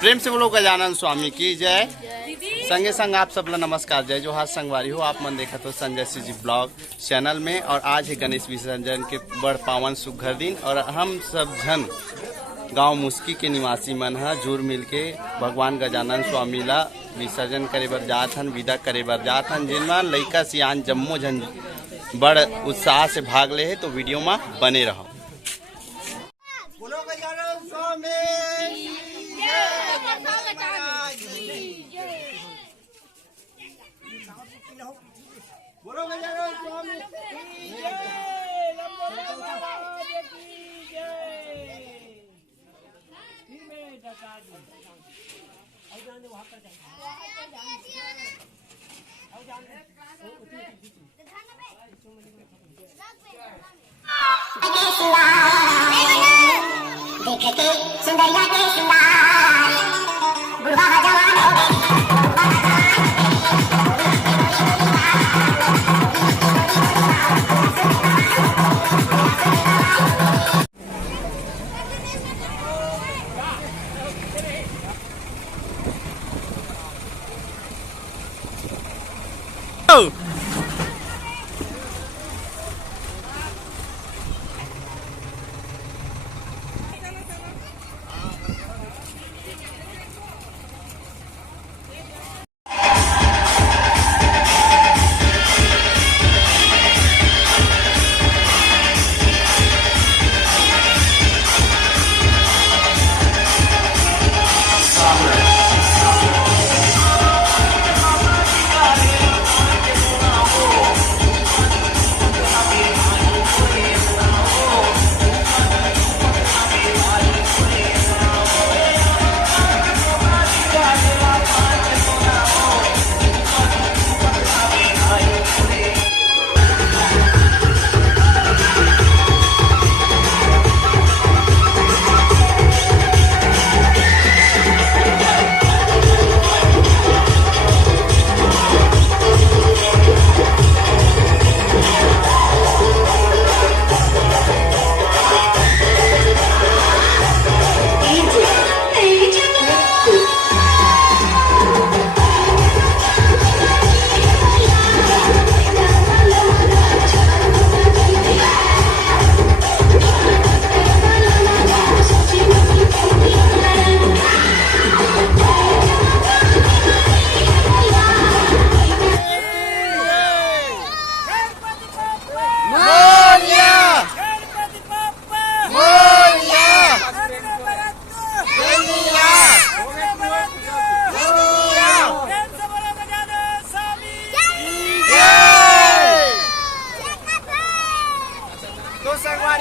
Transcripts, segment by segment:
प्रेम से बोलो गजानन स्वामी की जय। संगे संग आप सब ला नमस्कार, जय जोहार संगवारी हो। आप मन देखा तो संजय सिंह जी ब्लॉग चैनल में। और आज है गणेश विसर्जन के बड़ पावन सुघर दिन और हम सब जन गांव मुस्की के निवासी मन है जुड़ मिल के भगवान गजानन स्वामी ला विसर्जन करे बर जात हन, विदा करे बर जात हन। जिनमें लइका सियान जम्मो जन बड़ उत्साह से भाग ले है, तो वीडियो में बने रहो। बोलो गजानन स्वामी बोलो गजानन स्वामी देखते सुंदरिया के सिंगार बुढ़वा जवान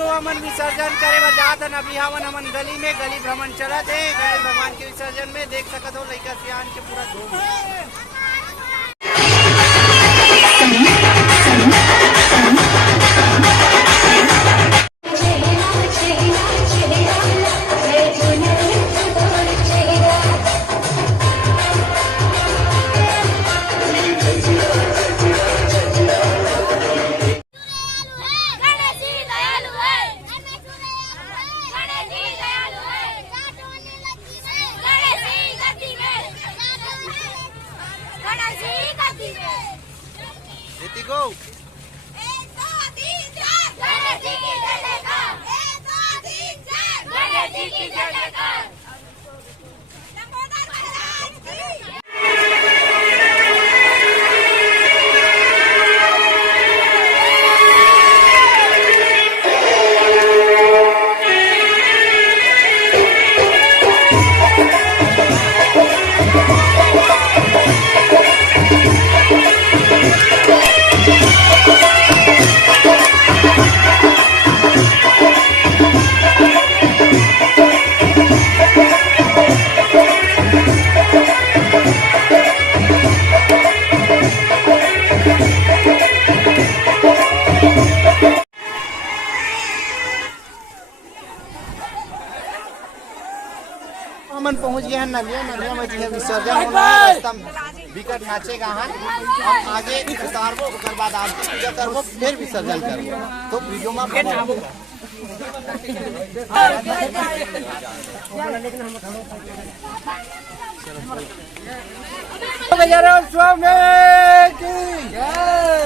हो हमन विसर्जन करे बर जात हन। अभी हमन गली में गली भ्रमण चलत है गणेश भगवान के विसर्जन में। देख सकत हो लइका सियान के पूरा धूम go. हमन पहुंच गए हैं नलिया में जी विसर्जन होना है। रास्ता विकट नाचेगा हम आगे उतारबो, ओकर बाद आरती पूजा करबो, फिर विसर्जन करबो। तो वीडियो में गजानन स्वामी की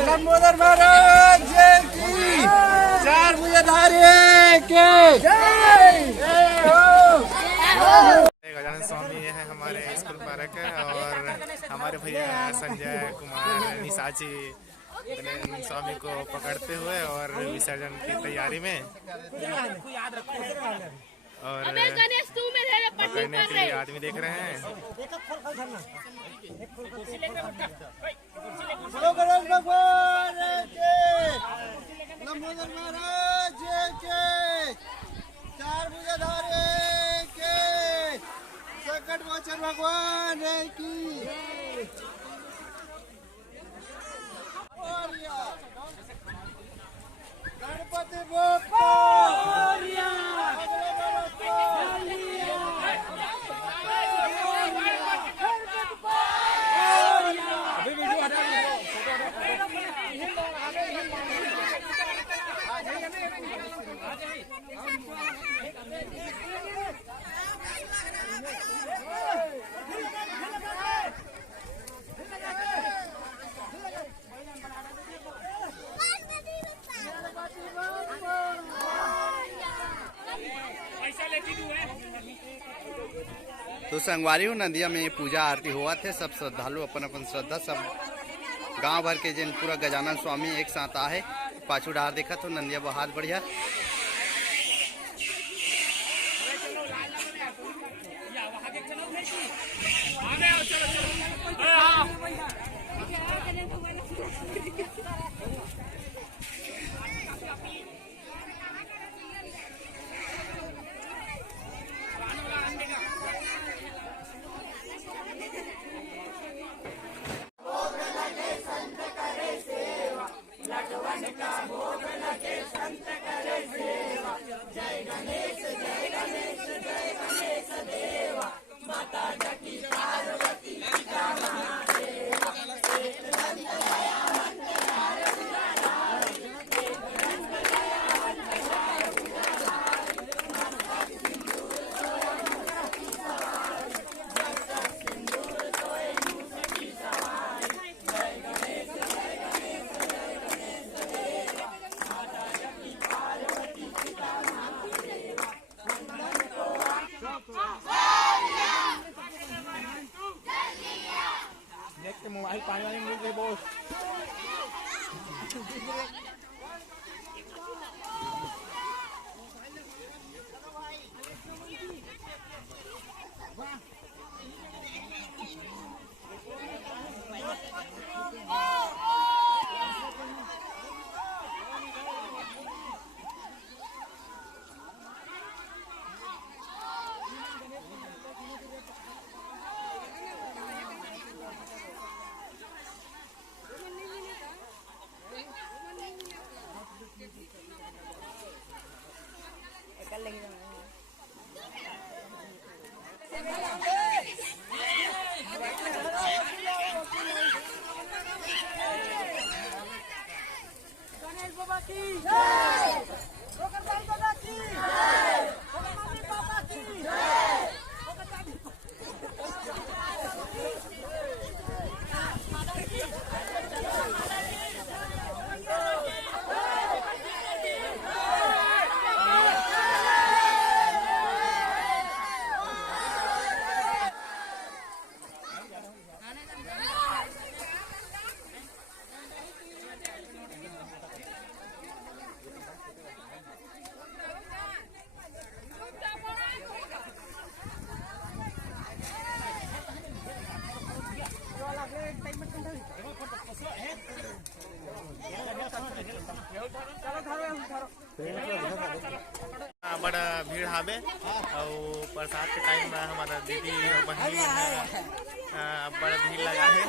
लंबोदर महाराज की चार भुजधारी के गजानन स्वामी है हमारे स्कूल पार्क है और हमारे भैया संजय कुमार निशाची गजानन स्वामी को पकड़ते हुए और विसर्जन की तैयारी में और पकड़ने के लिए आदमी देख रहे हैं। गणेश भगवान के लंबोदर महाराज के चार भुजधारी के संकट मोचन भगवान की गणपति बप्पा तो संगवारी हो नदिया में पूजा आरती हुआ थे। सब श्रद्धालु अपन अपन श्रद्धा सब गांव भर के जिन पूरा गजानन स्वामी एक साथ आहे पाछू डार देखा तो नंदिया बहुत बढ़िया। मोबाइल पानी वाली मिल गई बोल। बड़ा भीड़ हावे और बरसात के टाइम में हमारा दीदी और बहनी बड़ा भीड़ लगा है।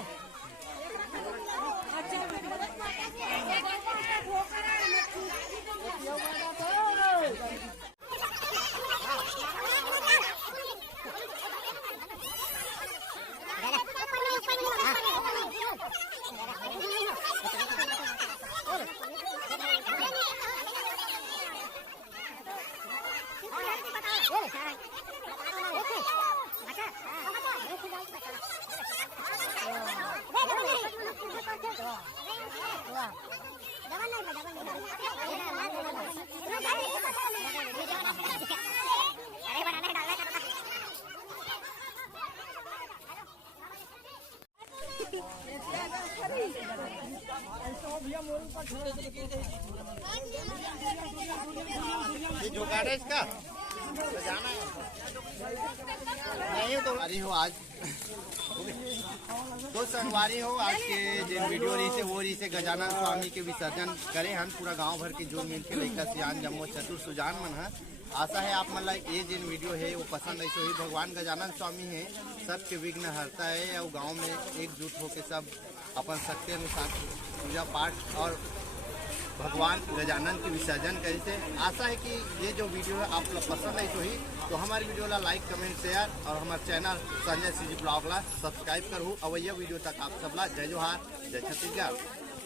अरे बनाना है डालना है ये जुगाड़ है इसका जाना है नहीं तो अरे हो आज तो संगवारी हो आज के जो वीडियो रही से वो रही से गजानन स्वामी के विसर्जन करे हम पूरा गांव भर के जो मिल के लेकर सियान जम्मो चतुर सुजान मन है। आशा है आप मतलब ये जिन वीडियो है वो पसंद है। ही भगवान गजानन स्वामी है सबके विघ्न हरता है और गांव में एकजुट होकर सब अपन शक्ति अनुसार पूजा पाठ और भगवान गजानन के विसर्जन करे थे। आशा है कि ये जो वीडियो है आप लोग पसंद है तो हमारी वीडियो ला लाइक कमेंट शेयर और हमारे चैनल संजय सी जी ब्लॉग ला सब्सक्राइब करूँ। अवैया वीडियो तक आप सब ला जय जोहार जय छत्तीसगढ़।